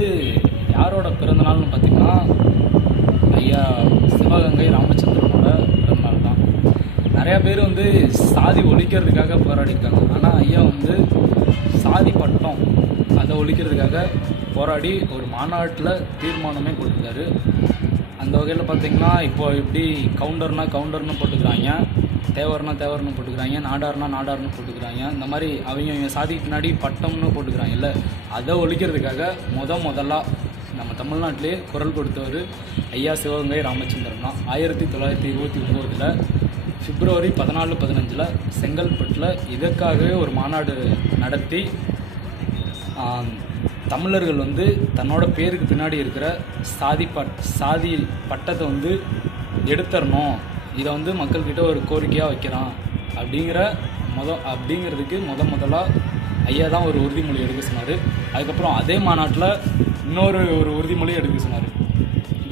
வந்து யாரோட பிறந்தநாள்னு பார்த்திங்கன்னா ஐயா சிவகங்கை ராமச்சந்திரனோட பிறந்தநாள் தான். நிறையா பேர் வந்து சாதி ஒழிக்கிறதுக்காக போராடிருக்காங்க ஆனால் ஐயா வந்து சாதி பட்டம் அதை ஒழிக்கிறதுக்காக போராடி ஒரு மாநாட்டில் தீர்மானமே கொடுத்துருக்காரு அந்த வகையில் பார்த்தீங்கன்னா இப்போ எப்படி கவுண்டர்னா கவுண்டர்னு போட்டுக்கிறாங்க தேவர்னா தேவர்னு போட்டுக்கிறாங்க நாடார்னா நாடார்னு போட்டுக்கிறாங்க இந்த மாதிரி அவங்க அவங்க சாதிக்கு பின்னாடி பட்டம்னு போட்டுக்கிறாங்கல்ல அதை ஒழிக்கிறதுக்காக முத முதலாக நம்ம தமிழ்நாட்டிலே குரல் கொடுத்தவர் ஐயா சிவகங்கை ராமச்சந்திரன் தான். ஆயிரத்தி தொள்ளாயிரத்தி இருபத்தி ஒம்போதில் பிப்ரவரி பதினாலு பதினஞ்சில் செங்கல்பட்டில் இதற்காகவே ஒரு மாநாடு நடத்தி தமிழர்கள் வந்து தன்னோட பேருக்கு பின்னாடி இருக்கிற சாதி பட் சாதி பட்டத்தை வந்து எடுத்துடணும் இதை வந்து மக்கள்கிட்ட ஒரு கோரிக்கையாக வைக்கிறான். அப்படிங்கிற முத அப்படிங்கிறதுக்கு முத முதலாக ஐயா தான் ஒரு உறுதிமொழி எடுக்க சொன்னார். அதுக்கப்புறம் அதே மாநாட்டில் இன்னொரு ஒரு உறுதிமொழி எடுக்க சொன்னார்.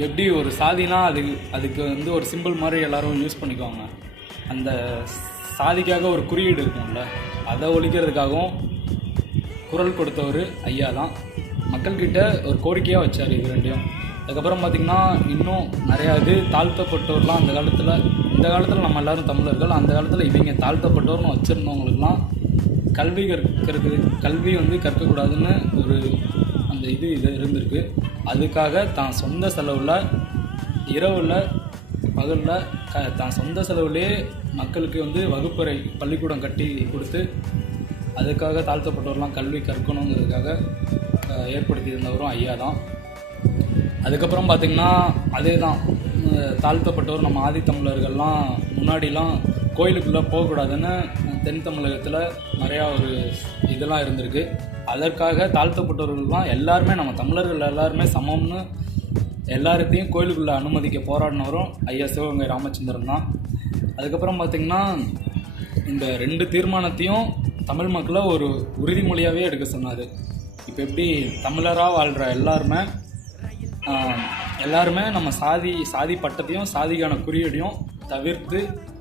எப்படி ஒரு சாதினா அது அதுக்கு வந்து ஒரு சிம்பிள் மாதிரி எல்லோரும் யூஸ் பண்ணிக்குவாங்க. அந்த சாதிக்காக ஒரு குறியீடு இருக்கும்ல அதை ஒழிக்கிறதுக்காகவும் குரல் கொடுத்தவர் ஐயா தான் மக்கள்கிட்ட ஒரு கோரிக்கையாக வச்சார் இது ரெண்டையும். அதுக்கப்புறம் பார்த்திங்கன்னா இன்னும் நிறையா இது தாழ்த்தப்பட்டோர்லாம் அந்த காலத்தில் இந்த காலத்தில் நம்ம எல்லோரும் தமிழர்கள் அந்த காலத்தில் இவங்க தாழ்த்தப்பட்டோர்னு வச்சுருந்தவங்களுக்குலாம் கல்வி கற்கிறது கல்வி வந்து கற்கக்கூடாதுன்னு ஒரு அந்த இது இது இருந்திருக்கு. அதுக்காக தான் சொந்த செலவில் இரவில் பகலில் க தான் சொந்த செலவுலேயே மக்களுக்கு வந்து வகுப்பறை பள்ளிக்கூடம் கட்டி கொடுத்து அதுக்காக தாழ்த்தப்பட்டவர்லாம் கல்வி கற்கணுங்கிறதுக்காக ஏற்படுத்தியிருந்தவரும் ஏற்படுத்தி இருந்தவரும் ஐயா தான். அதுக்கப்புறம் பார்த்திங்கன்னா அதே தான் தாழ்த்தப்பட்டவர் நம்ம ஆதித்தமிழர்கள்லாம் முன்னாடிலாம் கோயிலுக்குள்ளே போகக்கூடாதுன்னு தென் தமிழகத்தில் நிறையா ஒரு இதெல்லாம் இருந்திருக்கு. அதற்காக தாழ்த்தப்பட்டவர்கள்லாம் எல்லாருமே நம்ம தமிழர்கள் எல்லாருமே சமம்னு எல்லாத்தையும் கோயிலுக்குள்ளே அனுமதிக்க போராடினவரும் ஐயா சிவகங்கை ராமச்சந்திரன் தான். அதுக்கப்புறம் பார்த்திங்கன்னா இந்த ரெண்டு தீர்மானத்தையும் தமிழ் மக்களை ஒரு உறுதிமொழியாகவே எடுக்க சொன்னார். இப்போ எப்படி தமிழராக வாழ்கிற எல்லாருமே எல்லாருமே நம்ம சாதி சாதி பட்டத்தையும் சாதிக்கான குறியீடையும் தவிர்த்து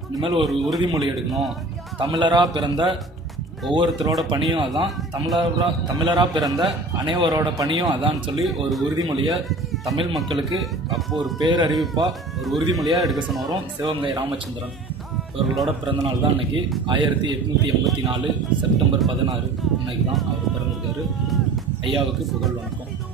இனிமேல் ஒரு உறுதிமொழி எடுக்கணும். தமிழராக பிறந்த ஒவ்வொருத்தரோட பணியும் அதான். தமிழராக தமிழராக பிறந்த அனைவரோட பணியும் அதான்னு சொல்லி ஒரு உறுதிமொழியை தமிழ் மக்களுக்கு அப்போ ஒரு பேரறிவிப்பாக ஒரு உறுதிமொழியாக எடுக்க சொன்னவரும் சிவகங்கை ராமச்சந்திரன். அவர்களோட பிறந்தநாள் தான் அன்றைக்கி ஆயிரத்தி எட்நூற்றி எண்பத்தி நாலு செப்டம்பர் பதினாறு அன்னைக்கு தான் அவர் பிறந்திருக்காரு. ஐயாவுக்கு புகழ் வணக்கம்.